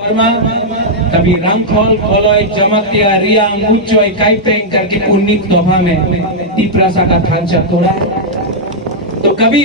कभी रंगखोल खोलोय जमतिया रिया मुच्चोय काइपेंग करके 19 दफा में तीप्रासा का थांचा तोड़ा। तो कभी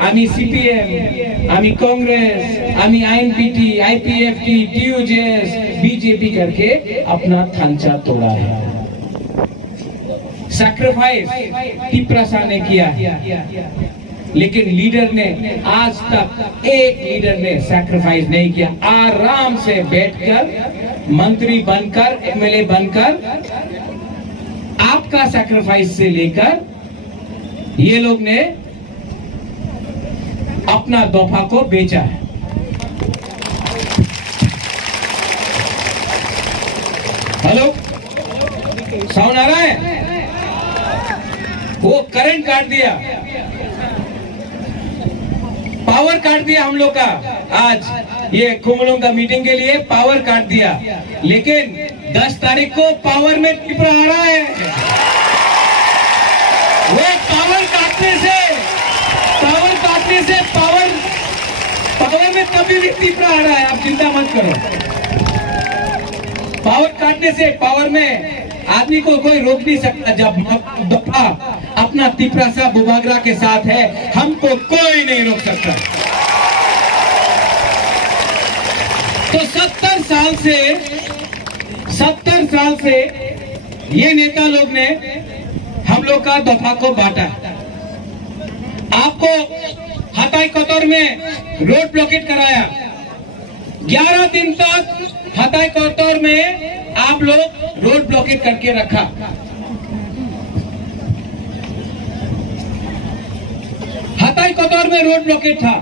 आमी सीपीएम, आमी कांग्रेस, आमी आईएनपीटी, आईपीएफटी, टीयूजेएस, बीजेपी करके अपना थांचा तोड़ा है। सैक्रिफाइस तीप्रासा ने किया, लेकिन लीडर ने आज तक एक लीडर ने सैक्रिफाइस नहीं किया। आराम से बैठकर मंत्री बनकर, एमएलए बनकर, आपका सैक्रिफाइस से लेकर ये लोग ने अपना दफा को बेचा है। हेलो, साउंड आ रहा है? वो करंट काट दिया, पावर काट दिया हम लोग का। आज ये कुमलों का मीटिंग के लिए पावर काट दिया, लेकिन 10 तारीख को पावर में टिपरा आ रहा है। वो पावर काटने से पावर में कभी भी टिपरा आ रहा है, आप चिंता मत करो। पावर काटने से पावर में आदमी को कोई रोक नहीं सकता। जब दफा अपना तीप्रासा बुबागरा के साथ है, हमको कोई नहीं रोक सकता। तो 70 साल से ये नेता लोग ने हम लोग का दफा को बांटा। आपको हताई कतौर में रोड ब्लॉकेट कराया। 11 दिन तक हताई कतौर में आप लोग रोड ब्लॉकेट करके रखा। हताई कतौर में रोड ब्लॉकेट था।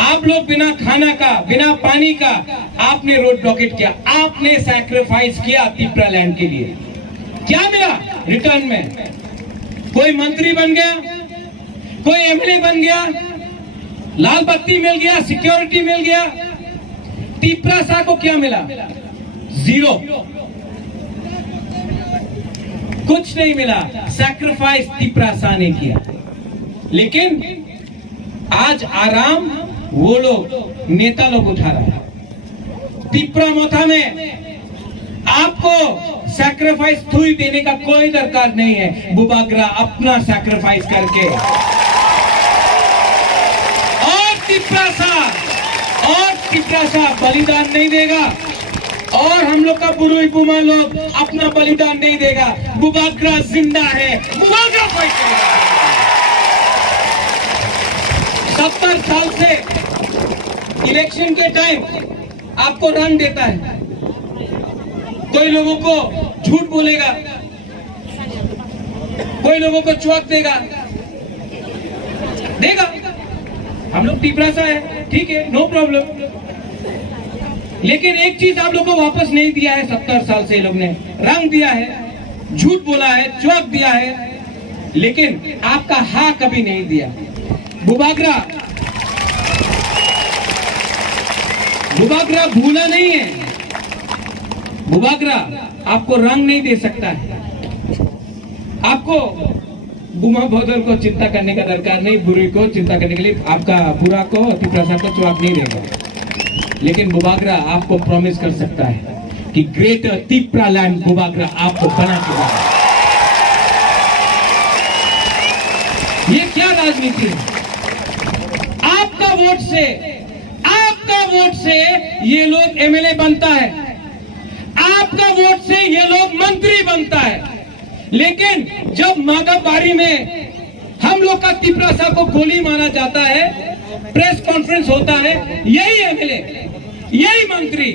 आप लोग बिना खाना का, बिना पानी का आपने रोड ब्लॉकेट किया। आपने सैक्रिफाइस किया तिप्रा लैंड के लिए। क्या मिला रिटर्न में? कोई मंत्री बन गया, कोई एमएलए बन गया, लाल बत्ती मिल गया, सिक्योरिटी मिल गया। तीप्रासा को क्या मिला? जीरो, कुछ नहीं मिला। सैक्रिफाइस तीप्रासा ने किया, लेकिन आज आराम वो लोग नेता लोग उठा रहा है। तिप्रा मोथा में आपको सैक्रिफाइस थुई देने का कोई दरकार नहीं है। बुबागरा अपना सैक्रिफाइस करके और तिप्रासा बलिदान नहीं देगा, और हम लोग का बुरुई बुमा लोग अपना बलिदान नहीं देगा। बुबागरा जिंदा है, बुबागरा फाइट करेगा। 70 साल से इलेक्शन के टाइम आपको रंग देता है। कोई लोगों को झूठ बोलेगा, कोई लोगों को चौक देगा। हम लोग तीप्रासा है, ठीक है, नो प्रॉब्लम। लेकिन एक चीज आप लोग को वापस नहीं दिया है। 70 साल से लोग ने रंग दिया है, झूठ बोला है, चौक दिया है, लेकिन आपका हाँ कभी नहीं दिया। बुबागरा भूला नहीं है। बुबागरा आपको रंग नहीं दे सकता है। आपको बुमा भोदर को चिंता करने का दरकार नहीं, बुरी को चिंता करने के लिए आपका बुरा को, तीप्रासा को जवाब नहीं देगा। लेकिन बुबागरा आपको प्रॉमिस कर सकता है कि ग्रेटर तिप्रा लैंड बुबागरा आपको बना के देगा। ये क्या राजनीति है? आपका वोट से ये लोग एमएलए बनता है, आपका वोट से ये लोग मंत्री बनता है। लेकिन जब मागाबारी में हम लोग का तीप्रासा को गोली मारा जाता है, प्रेस कॉन्फ्रेंस होता है, यही एमएलए, यही मंत्री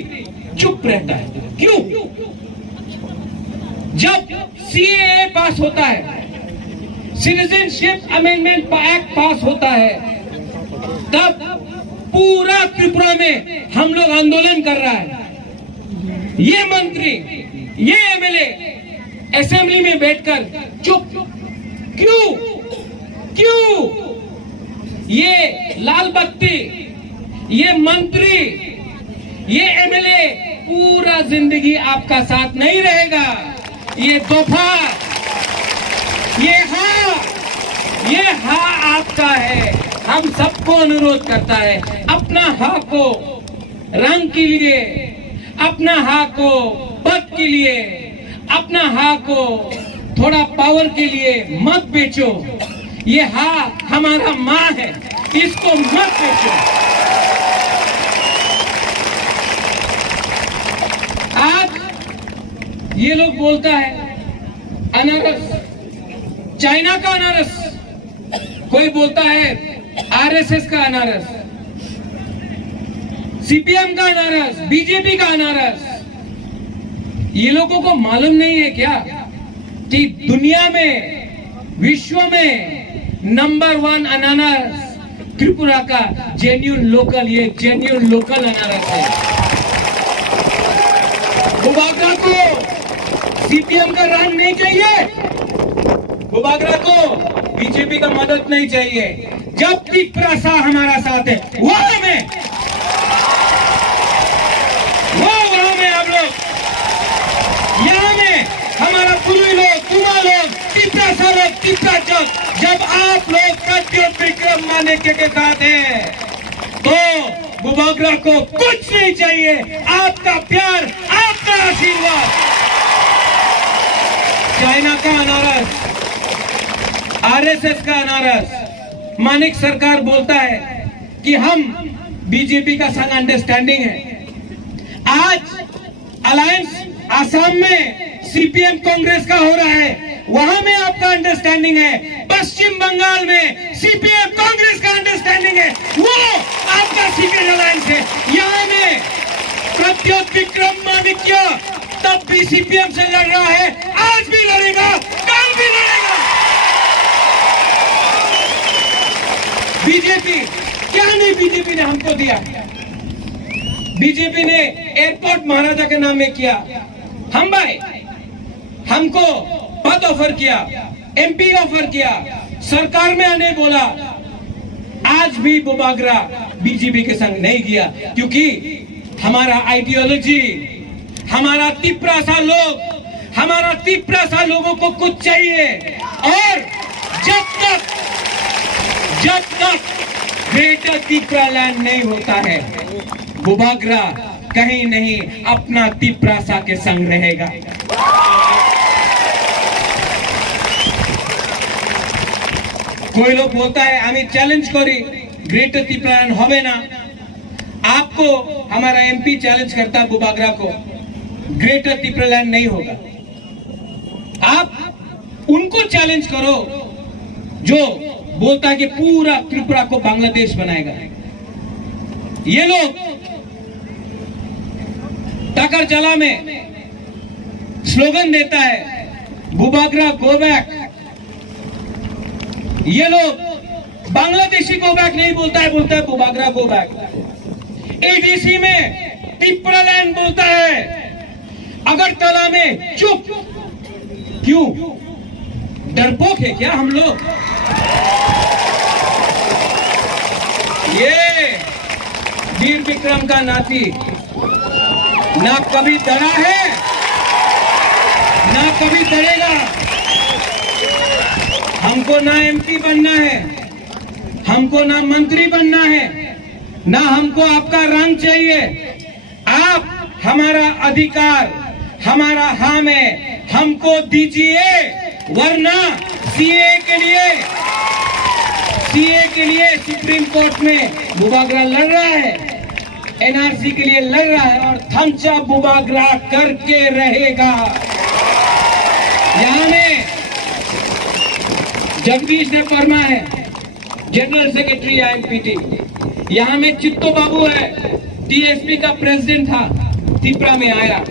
चुप रहता है। क्यों? जब सीएए पास होता है, सिटीजनशिप अमेंडमेंट एक्ट पास होता है, तब पूरा त्रिपुरा में हम लोग आंदोलन कर रहा है। ये मंत्री, ये एमएलए असेंबली में बैठकर चुप क्यों? ये लाल बत्ती, ये मंत्री, ये एमएलए पूरा जिंदगी आपका साथ नहीं रहेगा। ये दफा, ये हाँ आपका है। हम सबको अनुरोध करता है, अपना हाँ को रंग के लिए, अपना हक को पद के लिए, अपना हक को थोड़ा पावर के लिए मत बेचो। ये हक हमारा माँ है, इसको मत बेचो। आज ये लोग बोलता है अनारस, चाइना का अनारस, कोई बोलता है आरएसएस का अनारस, सीपीएम का अनारस, बीजेपी का अनारस। ये लोगों को मालूम नहीं है क्या कि दुनिया में, विश्व में नंबर 1 अनारस त्रिपुरा का जेन्युइन लोकल, ये जेन्युइन लोकल अनारस है। बुबागरा को सीपीएम का रंग नहीं चाहिए, बुबागरा को बीजेपी का मदद नहीं चाहिए। जब त्रिपुरा हमारा साथ है वहां में आप लोग, यहाँ में हमारा पुरी लोग, कुमा लोग, त्रिपुरा लोग, त्रिपुरा जग, जब आप लोग प्रद्योत विक्रम मानिक्य के साथ हैं तो बुबागरा को कुछ नहीं चाहिए, आपका प्यार, आपका आशीर्वाद। चाइना का अनारस, आरएसएस का अनारस, मानिक सरकार बोलता है कि हम बीजेपी का संग अंडरस्टैंडिंग है। आज अलायंस आसाम में सीपीएम कांग्रेस का हो रहा है, वहां में आपका अंडरस्टैंडिंग है। पश्चिम बंगाल में सीपीएम कांग्रेस का अंडरस्टैंडिंग है, वो आपका सीक्रेट अलायंस है। यहाँ में प्रद्योत विक्रम मानिक्य तब भी सीपीएम से लड़ रहा है, आज भी लड़ेगा, कल भी लड़ेगा। बीजेपी क्या नहीं बीजेपी ने हमको दिया, बीजेपी ने एयरपोर्ट महाराजा के नाम में किया, हम भाई हमको पद ऑफर किया, एमपी ऑफर किया, सरकार में आने बोला। आज भी बुबागरा बीजेपी के संग नहीं गया, क्योंकि हमारा आइडियोलॉजी, हमारा त्रिपुरा लोग, हमारा त्रिपुरा लोगों को कुछ चाहिए। और जब तक ग्रेटर त्रिपुरा लैंड नहीं होता है, बुबागरा कहीं नहीं अपना त्रिपुरा के संग रहेगा। कोई लोग बोलता है हमें चैलेंज करी ग्रेटर त्रिपुरा लैंड होवे ना, आपको हमारा एमपी चैलेंज करता है बुबागरा को, ग्रेटर त्रिपुरा लैंड नहीं होगा। आप उनको चैलेंज करो जो बोलता है कि पूरा त्रिपुरा को बांग्लादेश बनाएगा। ये लोग टाकरजला में स्लोगन देता है बुबागरा गो बैक, ये लोग बांग्लादेशी गो बैक नहीं बोलता है, बोलता है बुबागरा गो बैक। एडीसी में त्रिपुरा लैंड बोलता है, अगरतला में चुप। क्यों? डरपोक है क्या हम लोग? ये वीर विक्रम का नाती ना कभी डरा है ना कभी डरेगा। हमको ना एमपी बनना है, हमको ना मंत्री बनना है, ना हमको आपका रंग चाहिए। आप हमारा अधिकार, हमारा हम है, हमको दीजिए, वरना सीए के लिए सुप्रीम कोर्ट में बुबागरा लड़ रहा है, एनआरसी के लिए लड़ रहा है, और थमचा बुबागरा करके रहेगा। यहाँ में जगदीश ने परमा है, जनरल सेक्रेटरी आईएमपीटी। यहाँ में चित्तो बाबू है, टीएसपी का प्रेसिडेंट था, त्रिपुरा में आया।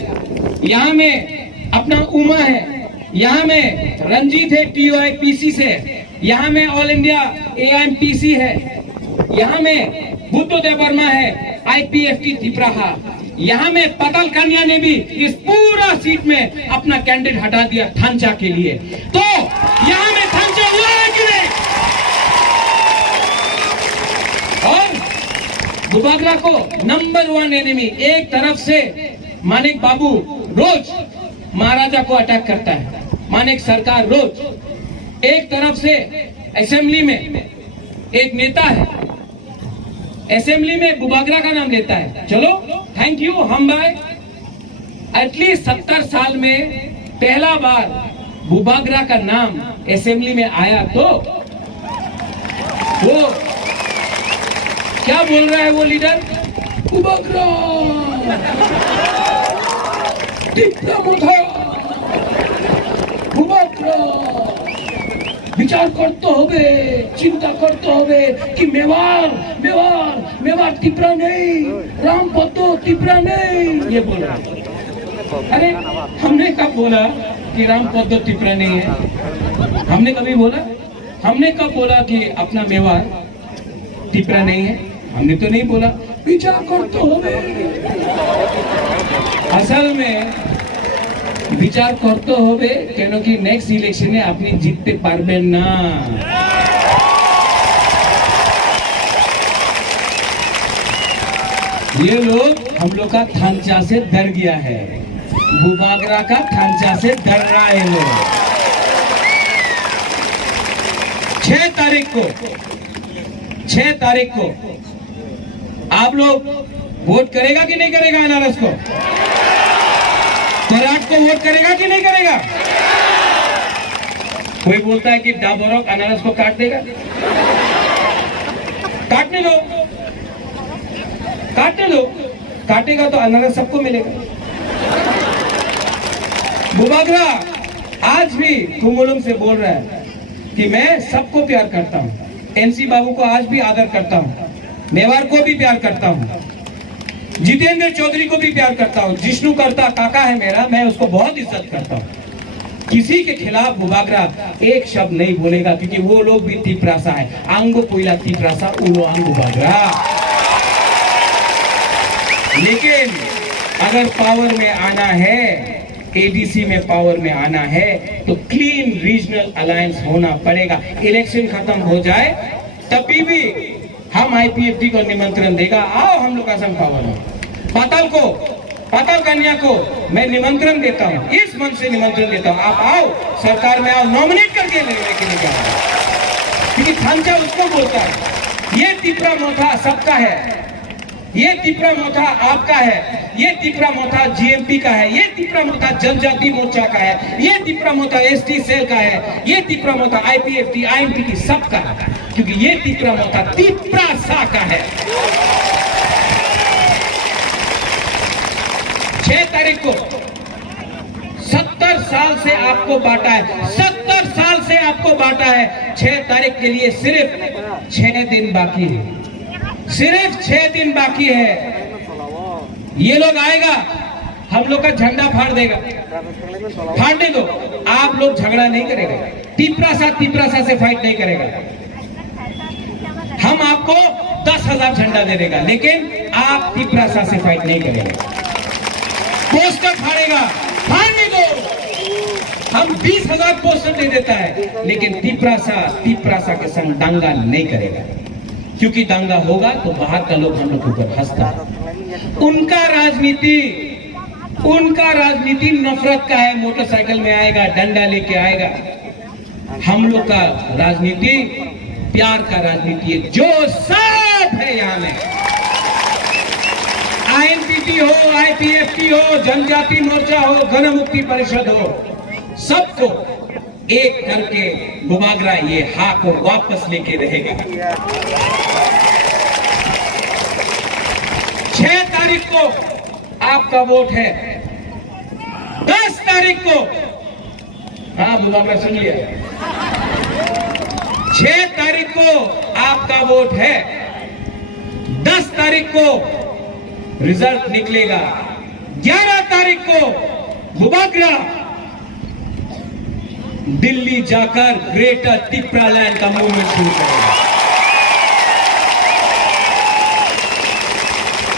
यहाँ में अपना उमा है, यहाँ में रंजीत है टीओआईपीसी से, यहाँ में ऑल इंडिया एआईएमटीसी है, यहाँ में बुद्धदेव वर्मा है आईपीएफटी त्रिपुरा। यहाँ में पतल कन्या ने भी इस पूरा सीट में अपना कैंडिडेट हटा दिया थंचा के लिए। तो यहाँ में थंचा हुआ है कि नहीं? और बुबागरा को नंबर 1 एनिमी, एक तरफ से मानिक बाबू रोज महाराजा को अटैक करता है, मानिक सरकार रोज, एक तरफ से असेंबली में एक नेता है असेंबली में बुबागरा का नाम लेता है। चलो थैंक यू, हम भाई एटलीस्ट 70 साल में पहला बार बुबागरा का नाम असेंबली में आया तो वो क्या बोल रहा है वो लीडर, बुबागरा बुबागरा विचार करते होगे, चिंता करते होगे कि मेवाड़ मेवाड़ मेवाड़ तिपरा नहीं, राम पद्दो तिपरा नहीं, ये बोल रहा है। अरे हमने कब बोला कि राम पद्दो तिपरा नहीं है? हमने कभी बोला? हमने कब बोला कि अपना मेवाड़ तिपरा नहीं है? हमने तो नहीं बोला। विचार करते होगे, असल में विचार करते होगे क्योंकि नेक्स्ट इलेक्शने अपनी जीतते पारबेन ना। ये लोग हम लोग का थांचा से डर गया है, बुबागरा का थांचा से डर रहा है लोग। 6 तारीख को आप लोग वोट करेगा कि नहीं करेगा? अनारस को, कराट को वोट करेगा कि नहीं करेगा? कोई बोलता है कि डाबोरक अनारस को काट देगा। काटने दो, काटने दो, काटेगा तो अनारस सबको मिलेगा। बुबागरा आज भी कुंगुलम से बोल रहा है कि मैं सबको प्यार करता हूं, एनसी बाबू को आज भी आदर करता हूं, मेवाड़ को भी प्यार करता हूं, जितेंद्र चौधरी को भी प्यार करता हूं, जिष्णु करता काका है मेरा, मैं उसको बहुत इज्जत करता हूं। किसी के खिलाफ बुबागरा एक शब्द नहीं बोलेगा क्योंकि वो लोग भी तिपरासा है। आंगो कोयला तिपरासा उलो आंग बुबागरा। लेकिन अगर पावर में आना है, एडीसी में पावर में आना है तो क्लीन रीजनल अलायंस होना पड़ेगा। इलेक्शन खत्म हो जाए तभी भी हम आईपीएफटी को निमंत्रण देगा, आओ हम लोग असम पावर में। पाताल कन्या को मैं निमंत्रण देता हूं, इस मन से निमंत्रण देता हूं, आप आओ, सरकार में आओ, नॉमिनेट करके लेके लेके आओ, क्योंकि थांचा उसको बोलता है। ये तिपरा मोथा सबका है, ये तिपरा मोथा आपका है, ये तिपरा मोथा जीएमपी का है, ये तिपरा मोथा जनजाति मोर्चा का है, ये तिपरा मोथा एसटी सेल का है, ये तिपरा मोथा आईपीएफटी आईएमपीटी सबका है, क्योंकि ये तिपरा मोथा तिपरासा का है। 6 तारीख को 70 साल से आपको बांटा है, 70 साल से आपको बांटा है। 6 तारीख के लिए सिर्फ 6 दिन बाकी है, सिर्फ 6 दिन बाकी है। ये लोग आएगा, हम लोग का झंडा फाड़ देगा, फाड़ने दो। आप लोग झगड़ा नहीं करेगा, तिपरासा से फाइट नहीं करेगा। हम आपको 10,000 झंडा दे देगा, लेकिन आप तिपरासा से फाइट नहीं करेगा। पोस्टर फाड़ेगा, फाड़ने दो। हम 20,000 पोस्टर दे देता है, लेकिन तिपरासा के संग दंगा नहीं करेगा, क्योंकि दंगा होगा तो बाहर का लोग हम लोग के ऊपर हंसता है। उनका राजनीति नफरत का है, मोटरसाइकिल में आएगा, डंडा लेके आएगा। हम लोग का राजनीति प्यार का राजनीति है, जो सब है यहाँ में, आईएनपीटी हो, आईपीएफटी हो, जनजाति मोर्चा हो, गण मुक्ति परिषद हो, सबको एक करके बुबागरा ये हा को वापस लेके रहेगा। 6 तारीख को आपका वोट है, 10 तारीख को, हाँ बुबागरा सुन लिया, 6 तारीख को आपका वोट है, 10 तारीख को रिजल्ट निकलेगा, 11 तारीख को बुबागरा दिल्ली जाकर ग्रेटर तिपरालैंड का मूवमेंट शुरू करेगा।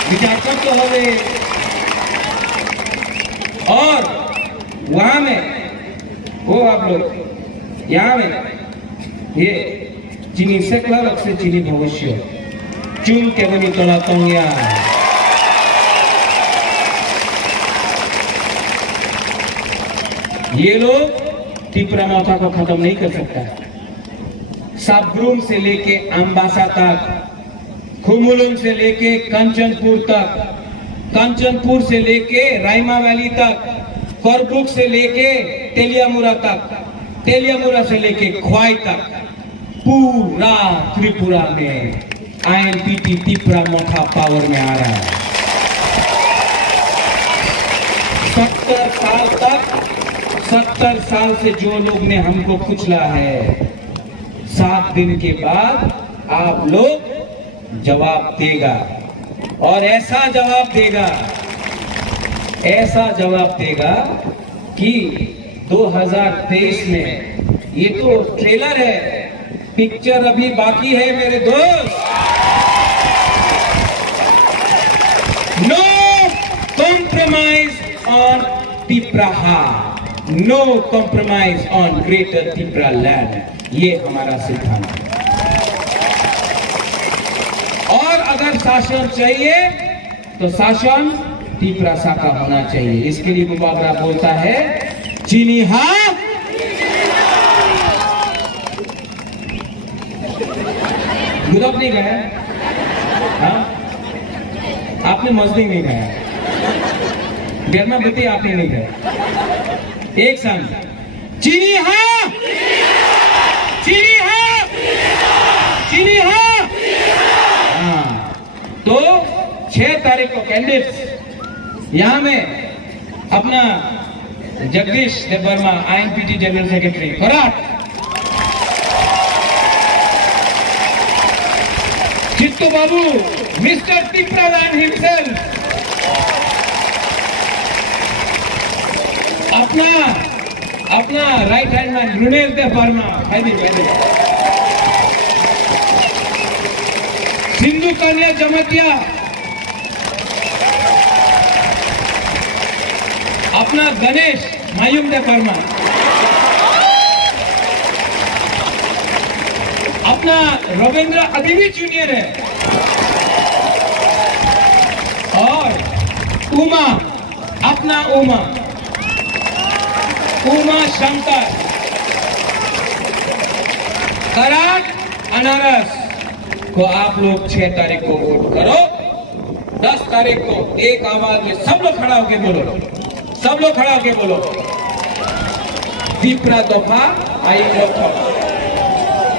विचार करते होंगे, और वहां में वो आप लोग यहाँ में ये चीनी सकला रख से चीनी भविष्य चुन के बनी तोला तोंगिया। ये लोग तिपरा मोथा को खत्म नहीं कर सकता। साबग्रूम से लेके अम्बासा तक खुमुलुंग से लेके कंचनपुर तक, कंचनपुर से लेके राइमा वैली तक, करकुक से लेके तेलियामुरा तक, तेलियामुरा से लेके ख्वाई तक, पूरा त्रिपुरा में आईएनपीटी त्रिपुरा मोटा पावर में आ रहा है। 70 साल से जो लोग ने हमको कुचला है, 7 दिन के बाद आप लोग जवाब देगा, और ऐसा जवाब देगा कि 2023 में, ये तो ट्रेलर है, पिक्चर अभी बाकी है मेरे दोस्त। No compromise on Tipraha, no compromise on greater Tipraland, ये हमारा सिद्धांत है। और अगर शासन चाहिए तो शासन तिप्रासा का होना चाहिए। इसके लिए मुबाबरा बोलता है चीनी हाँ, गुदप नहीं गया, हाँ आपने मजदी नहीं गया, गर्मा बत्ती आपने नहीं गया। एक संग चीनी हाँ, चीनी हाँ, चीनी हाँ। तो 6 तारीख को कैंडिडेट्स यहां में अपना Jagdish Debbarma INPT general secretary Kharat, Chittu Babu mister Tipraland himself, अपना right hand man Runesh Debbarma, Sindhu Kanya Jamatia, अपना गणेश मायूम देवर्मा, अपना रविंद्र अभी जूनियर है, और उमा, अपना उमा शंकर, कराट अनारस को आप लोग 6 तारीख को वोट करो। 10 तारीख को एक आवाज में सब लोग खड़ा होके बोलो, सब लोग खड़ा होके बोलो, तिप्रा दफा आई रखो,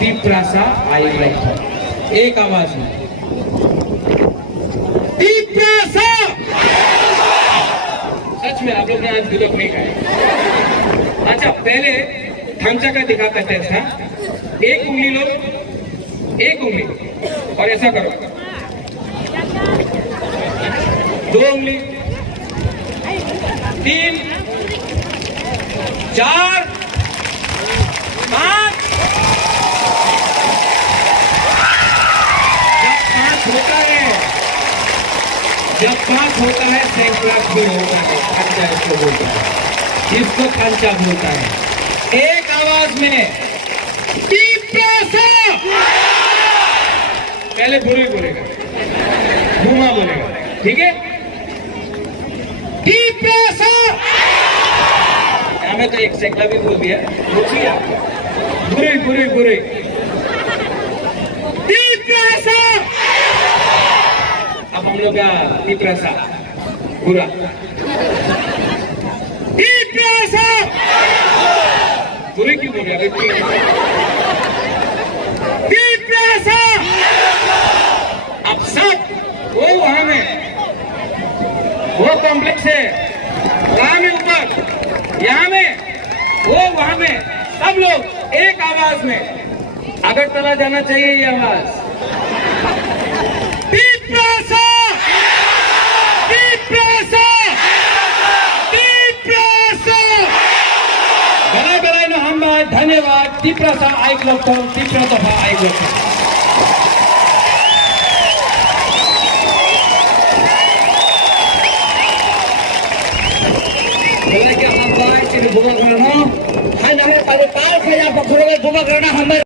तिप्रासा आई रखो, एक आवाज में तिप्रासा। सच में आप लोग ने आज गुलक नहीं खाया। अच्छा पहले थमचा का दिखाता टेस्ट था, एक उंगली लो, एक उंगली और ऐसा करो, 2 उंगली, 3, 4, 5। जब 5 होता है सेंक्लास भी होता है, खंचा इसको बोलता है, इसको खंचा बोलता है। एक आवाज में पहले बुरी बोलेगा, घुमा बोलेगा, ठीक है? हमें तो एक सेकला भी बोल दिया, बुरी अब हम लोग का तिप्रासा बुरा, बुरे क्यों बोल रहे? अब सब वो वहां में, वो कॉम्प्लेक्स है वहां में ऊपर, यहाँ में वो वहां में, सब लोग एक आवाज में अगरतला जाना चाहिए। ये आवाज तिप्रासा, तिप्रासा, तिप्रासा। बराबर हम धन्यवाद। तिप्रासा आइक लोग, तिप्रा दफा आइक लोग। Bukan kerana, hanya pada tahun saya berkurang bukan kerana hamba